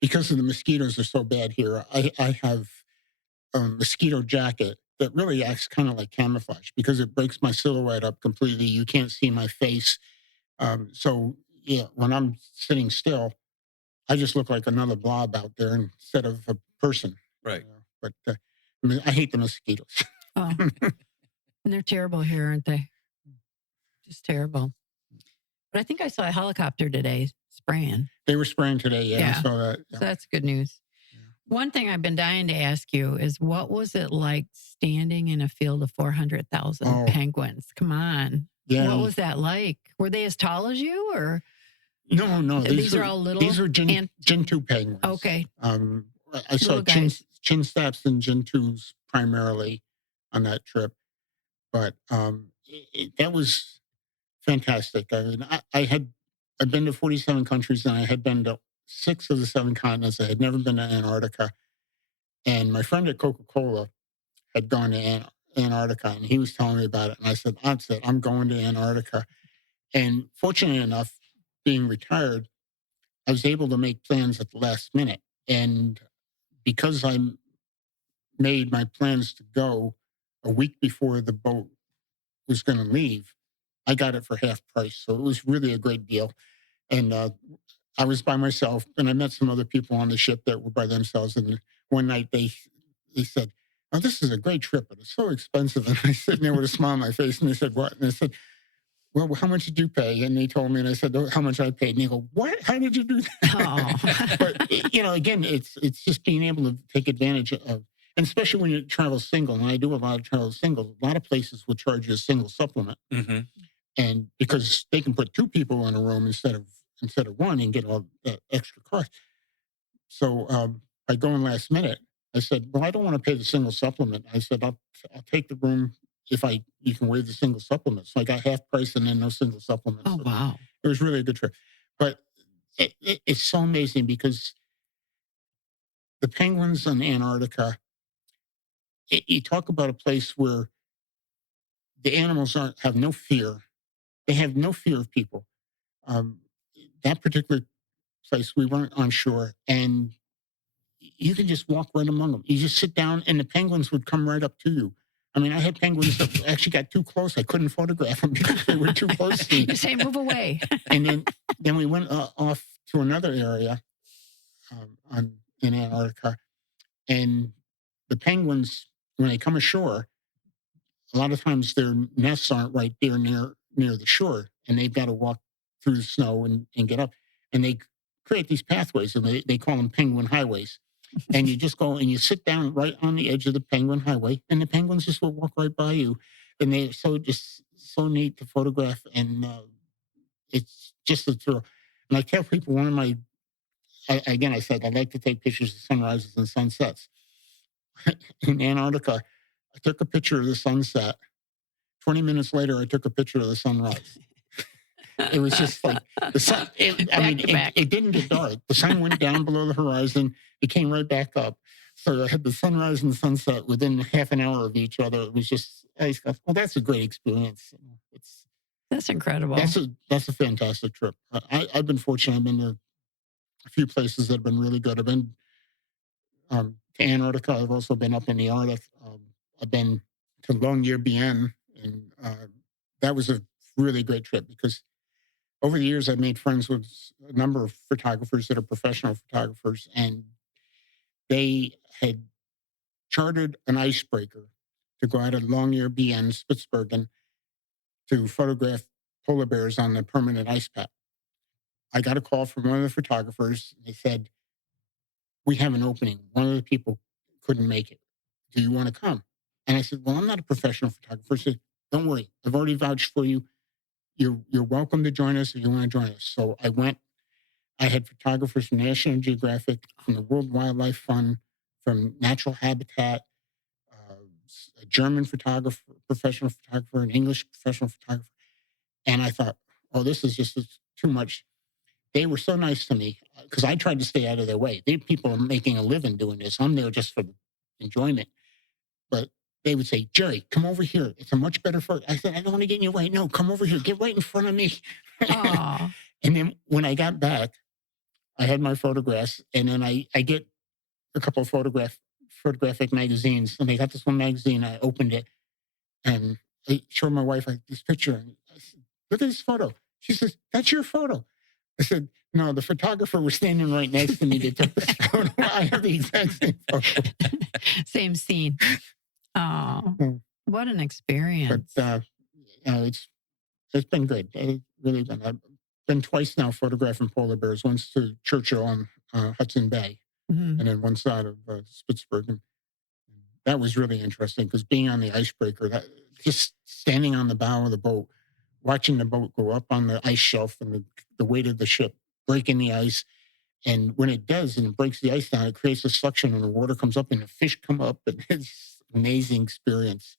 because of the mosquitoes are so bad here, I have a mosquito jacket that really acts kind of like camouflage because it breaks my silhouette up completely. You can't see my face. So, when I'm sitting still, I just look like another blob out there instead of a person. Right. But I hate the mosquitoes. Oh, and they're terrible here, aren't they? Just terrible. But I think I saw a helicopter today spraying. They were spraying today. Yeah. I saw that. So that's good news. Yeah. One thing I've been dying to ask you is what was it like standing in a field of 400,000 penguins? Come on. Yeah. What was that like? Were they as tall as you or? No. These are all little? These are Gentoo penguins. Okay. I saw chin snaps and Gentoos primarily on that trip. But that was fantastic. I mean, I've been to 47 countries and I had been to 6 of the 7 continents. I had never been to Antarctica. And my friend at Coca-Cola had gone to Antarctica, and he was telling me about it. And I said, "That's it. I'm going to Antarctica." And fortunately enough, being retired, I was able to make plans at the last minute. And because I made my plans to go a week before the boat was going to leave, I got it for half price. So it was really a great deal. And I was by myself, and I met some other people on the ship that were by themselves. And one night they said, "Oh, this is a great trip, but it's so expensive." And I sitting there with a smile on my face, and they said, "What?" And I said, "Well, how much did you pay?" And they told me, and I said, "Oh, how much I paid." And they go, "What? How did you do that?" Oh, But again, it's just being able to take advantage of, and especially when you travel single. And I do a lot of travel single. A lot of places will charge you a single supplement, Hmm. and because they can put two people in a room instead of one and get all that extra cost. So by going last minute, I said, "Well, I don't want to pay the single supplement." I said, "I'll take the room if you can waive the single supplement." So I got half price and then no single supplement. oh, So wow. it was really a good trip. But it's so amazing because the penguins in Antarctica, you talk about a place where the animals have no fear. They have no fear of people. Um, that particular place, we weren't on shore, and you can just walk right among them. You just sit down, and the penguins would come right up to you. I mean, I had penguins that actually got too close. I couldn't photograph them because they were too close to me. You say, move away. And then we went off to another area in Antarctica, and the penguins, when they come ashore, a lot of times their nests aren't right there near the shore, and they've got to walk through the snow and get up. And they create these pathways, and they call them penguin highways. And you just go and you sit down right on the edge of the penguin highway, and the penguins just will walk right by you. And they're so neat to photograph, and it's just a thrill. And I tell people, again, I said I like to take pictures of sunrises and sunsets. In Antarctica, I took a picture of the sunset. 20 minutes later, I took a picture of the sunrise. It was just like the sun. Back to back. It didn't get dark. The sun went down below the horizon. It came right back up. So I had the sunrise and sunset within half an hour of each other. It was just, well, that's a great experience. It's That's incredible. that's a fantastic trip. I've been fortunate. I've been to a few places that have been really good. I've been to Antarctica. I've also been up in the Arctic. I've been to Longyearbyen, and that was a really great trip because over the years I've made friends with a number of photographers that are professional photographers, and they had chartered an icebreaker to go out of Longyearbyen, Spitsbergen, to photograph polar bears on the permanent ice pack. I got a call from one of the photographers. They said, "We have an opening. One of the people couldn't make it. Do you want to come?" And I said, "Well, I'm not a professional photographer." She said, "Don't worry. I've already vouched for you. You're welcome to join us if you want to join us." So I went. I had photographers from National Geographic, from the World Wildlife Fund, from Natural Habitat, a German photographer, professional photographer, an English professional photographer. And I thought, "Oh, this is just too much." They were so nice to me because I tried to stay out of their way. They people are making a living doing this. I'm there just for enjoyment. But they would say, "Jerry, come over here. It's a much better photo." I said, "I don't want to get in your way. No, come over here. Get right in front of me." Aw. And then when I got back, I had my photographs, and then I get a couple of photographic magazines. And they got this one magazine. I opened it, and I showed my wife this picture. And I said, "Look at this photo." She says, "That's your photo." I said, "No, the photographer was standing right next to me that took this photo. I have the exact same photo." Same scene. Oh, Mm. what an But experience. it's been good. It's really been. I've been twice now photographing polar bears. Once to Churchill on Hudson Bay, Mhm. and then one side of Spitsbergen. That was really interesting because being on the icebreaker, that just standing on the bow of the boat, watching the boat go up on the ice shelf, and the weight of the ship breaking the ice. And when it does and it breaks the ice down, it creates a suction, and the water comes up and the fish come up. And it's an amazing experience.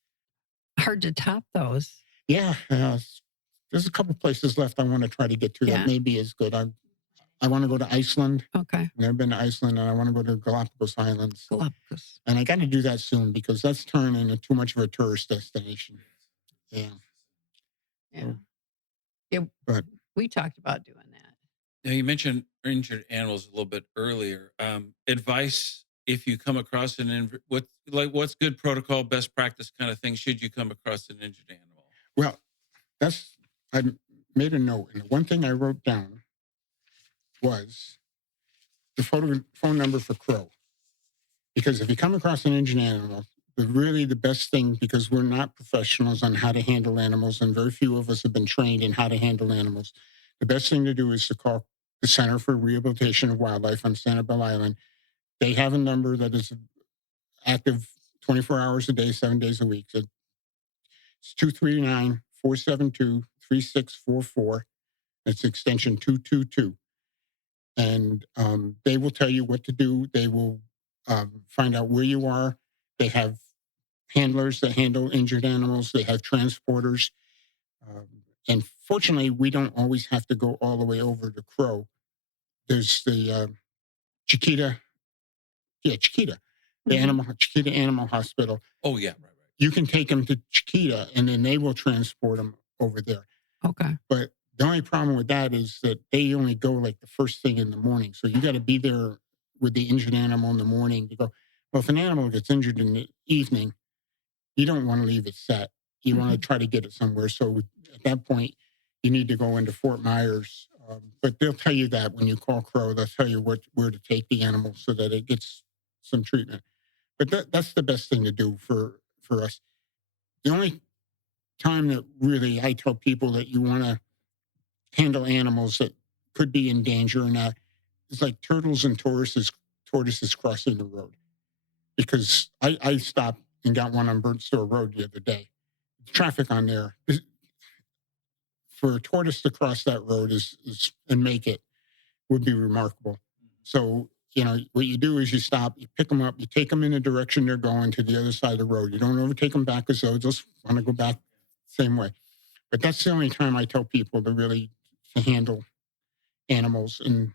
Hard to top those. Yeah, there's a couple places left I want to try to get to Yeah. that may be as good. I want to go to Iceland. Okay. Never been to Iceland, and I want to go to Galapagos Islands. Galapagos. And I got to do that soon because that's turning into too much of a tourist destination. Yeah. Yeah. So, Yeah. but We talked about doing that. Now, you mentioned injured animals a little bit earlier. Advice if you come across what's good protocol, best practice kind of thing should you come across an injured animal? well, I made a note, and the one thing I wrote down was the phone number for Crow. Because if you come across an injured animal, the best thing, because we're not professionals on how to handle animals, and very few of us have been trained in how to handle animals, the best thing to do is to call the Center for Rehabilitation of Wildlife on Sanibel Island. They have a number that is active 24 hours a day, 7 days a week. So it's 239-472-3644. It's extension 222. And they will tell you what to do. They will find out where you are. They have handlers that handle injured animals. They have transporters. Um, and fortunately, we don't always have to go all the way over to Crow. There's the Chiquita, Chiquita, Chiquita Animal Hospital. Oh, yeah, right. You can take them to Chiquita, and then they will transport them over there. Okay. But the only problem with that is that they only go like the first thing in the morning. So you got to be there with the injured animal in the morning to go. Well, if an animal gets injured in the evening, you don't want to leave it set. You want to try to get it somewhere. So at that point, you need to go into Fort Myers. But they'll tell you that when you call Crow, they'll tell you where to take the animal so that it gets some treatment. But that's the best thing to do for us. The only time that really I tell people that you want to handle animals that could be in danger or not is like turtles and tortoises crossing the road. Because I stopped and got one on Burnt Store Road the other day. The traffic on there for a tortoise to cross that road is and make it would be remarkable. So what you do is you stop, you pick them up, you take them in the direction they're going to the other side of the road. You don't overtake them back because they'll just want to go back the same way. But that's the only time I tell people to handle animals and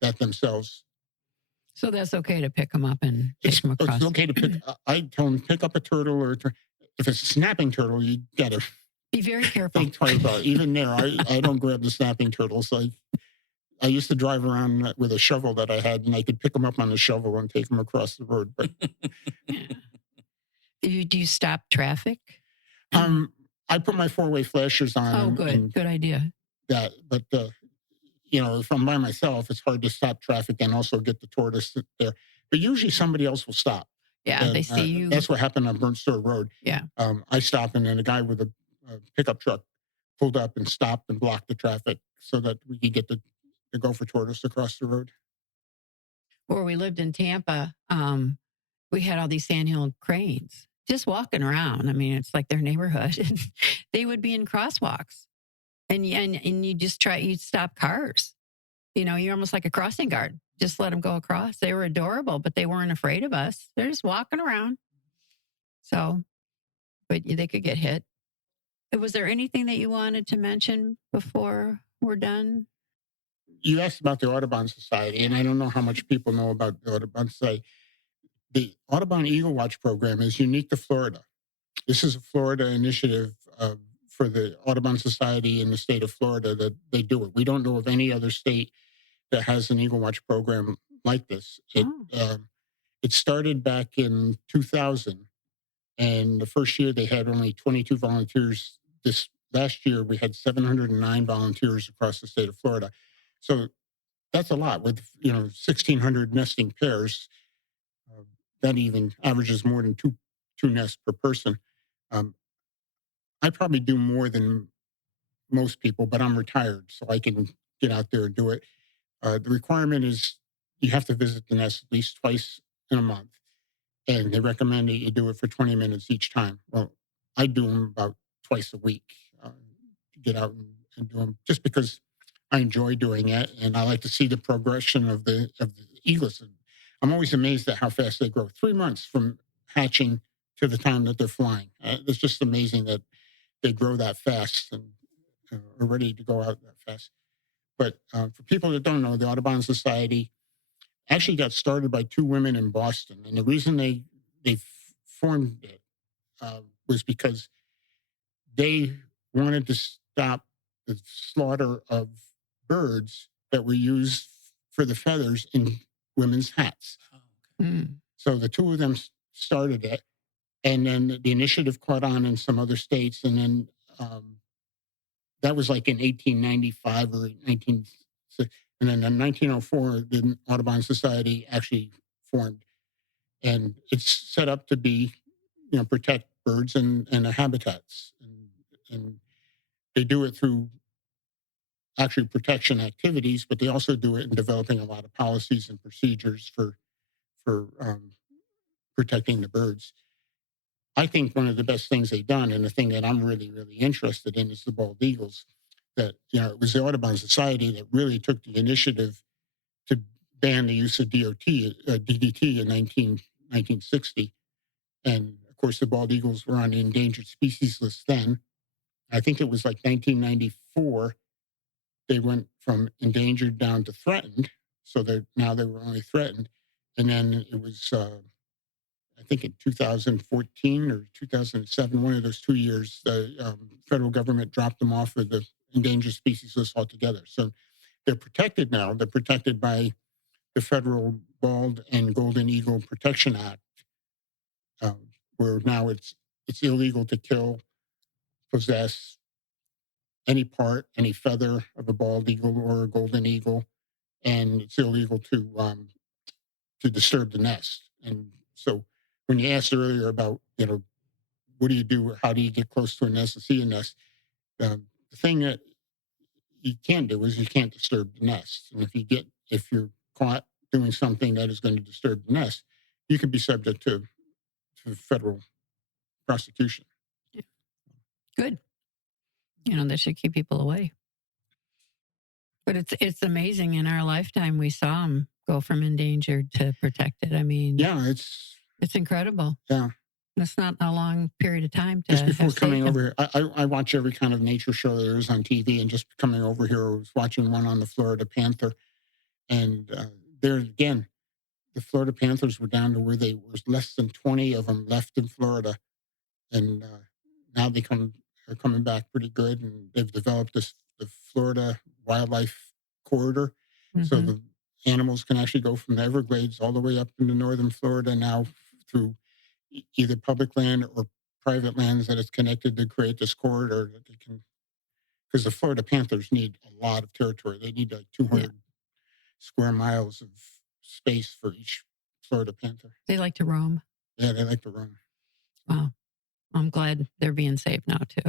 that themselves. So that's okay to pick them up and take them across. It's okay to pick. I tell them pick up a turtle, or if it's a snapping turtle, you got to be very careful. think twice about it. Even there, I don't grab the snapping turtles. I used to drive around with a shovel that I had, and I could pick them up on the shovel and take them across the road. But do you stop traffic? I put my four-way flashers on. Oh, good idea. But if I'm by myself, it's hard to stop traffic and also get the tortoise there. But usually somebody else will stop. Yeah, and, they see you. That's what happened on Burnt Store Road. Yeah. I stopped, and then a guy with a pickup truck pulled up and stopped and blocked the traffic so that we could get the gopher tortoise across the road. Where we lived in Tampa, we had all these sandhill cranes just walking around. I mean, it's like their neighborhood. They would be in crosswalks. And you just you'd stop cars. You're almost like a crossing guard. Just let them go across. They were adorable, but they weren't afraid of us. They're just walking around. So, but they could get hit. Was there anything that you wanted to mention before we're done? You asked about the Audubon Society, and I don't know how much people know about the Audubon Society. The Audubon Eagle Watch program is unique to Florida. This is a Florida initiative for the Audubon Society in the state of Florida that they do it. We don't know of any other state that has an Eagle Watch program like this. It started back in 2000, and the first year they had only 22 volunteers. This last year we had 709 volunteers across the state of Florida. So that's a lot with 1,600 nesting pairs. That even averages more than two nests per person. I probably do more than most people, but I'm retired, so I can get out there and do it. The requirement is you have to visit the nest at least twice in a month, and they recommend that you do it for 20 minutes each time. Well, I do them about twice a week to get out and do them, just because I enjoy doing it, and I like to see the progression of the eagles. I'm always amazed at how fast they grow. 3 months from hatching to the time that they're flying. It's just amazing that they grow that fast and are ready to go out that fast. But for people that don't know, the Audubon Society actually got started by two women in Boston. And the reason they formed it was because they wanted to stop the slaughter of birds that were used for the feathers in women's hats. Mm. So the two of them started it, and then the initiative caught on in some other states, and then that was like in 1895 or 19, and then in 1904, the Audubon Society actually formed, and it's set up to be, protect birds and their habitats, and they do it through actually protection activities, but they also do it in developing a lot of policies and procedures for protecting the birds. I think one of the best things they've done, and the thing that I'm really, really interested in, is the bald eagles. That it was the Audubon Society that really took the initiative to ban the use of DDT in 1960. And of course, the bald eagles were on the endangered species list then. I think it was like 1994. They went from endangered down to threatened, so that now they were only threatened. And then it was, I think, in 2014 or 2007, one of those 2 years, the federal government dropped them off of the endangered species list altogether. So they're protected now. They're protected by the Federal Bald and Golden Eagle Protection Act, where now it's illegal to kill, possess any part, any feather of a bald eagle or a golden eagle, and it's illegal to disturb the nest. And so, when you asked earlier about what do you do, how do you get close to a nest to see a nest, the thing that you can't do is you can't disturb the nest. And if you're caught doing something that is going to disturb the nest, you could be subject to federal prosecution. Good. That should keep people away. But it's amazing. In our lifetime, we saw them go from endangered to protected. I mean, Yeah, it's incredible. Yeah. It's not a long period of time to just before have coming saved over here. I watch every kind of nature show there is on TV, and just coming over here, I was watching one on the Florida panther, and there again, the Florida panthers were down to where they was less than 20 of them left in Florida, and now they're coming back pretty good, and they've developed the Florida wildlife corridor, them. so Mhm. the animals can actually go from the Everglades all the way up into northern Florida now through either public land or private lands that is connected to create this corridor that they can, because the Florida panthers need a lot of territory. They need like 200 square miles of space for each Florida panther. They like to roam. Yeah, they like to roam. Wow. I'm glad they're being saved now, too.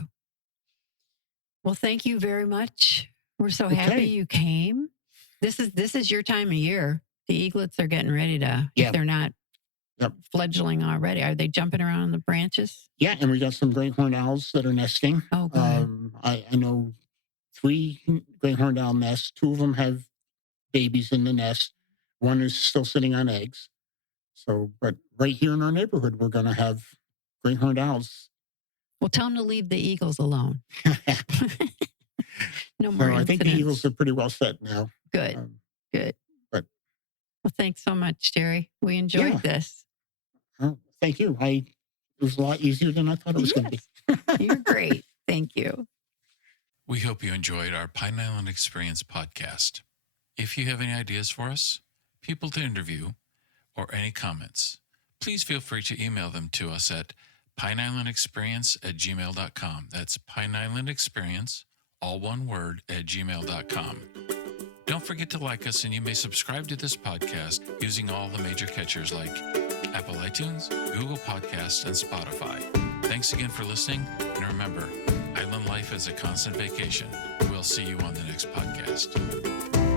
Well, thank you very much. We're so happy Okay. you came. This is your time of year. The eaglets are getting ready to, Yeah. if they're not Yep. fledgling already, are they jumping around on the branches? Yeah, and we got some great horned owls that are nesting. Oh, good. I know 3 great horned owl nests. 2 of them have babies in the nest. One is still sitting on eggs. So, but right here in our neighborhood, we're going to have great horned owls. Well, tell them to leave the eagles alone. No So more I think the incidents. eagles are pretty well set now. Good. Good. But Well, thanks so much, Jerry. We enjoyed Yeah. this. thank you. It was a lot easier than I thought it was going to be. You're great. Thank you. We hope you enjoyed our Pine Island Experience podcast. If you have any ideas for us, people to interview, or any comments, please feel free to email them to us at pineislandexperience@gmail.com. That's pineislandexperience, all one word, @gmail.com. Don't forget to like us, and you may subscribe to this podcast using all the major catchers like Apple iTunes, Google Podcasts, and Spotify. Thanks again for listening, and remember, island life is a constant vacation. We'll see you on the next podcast.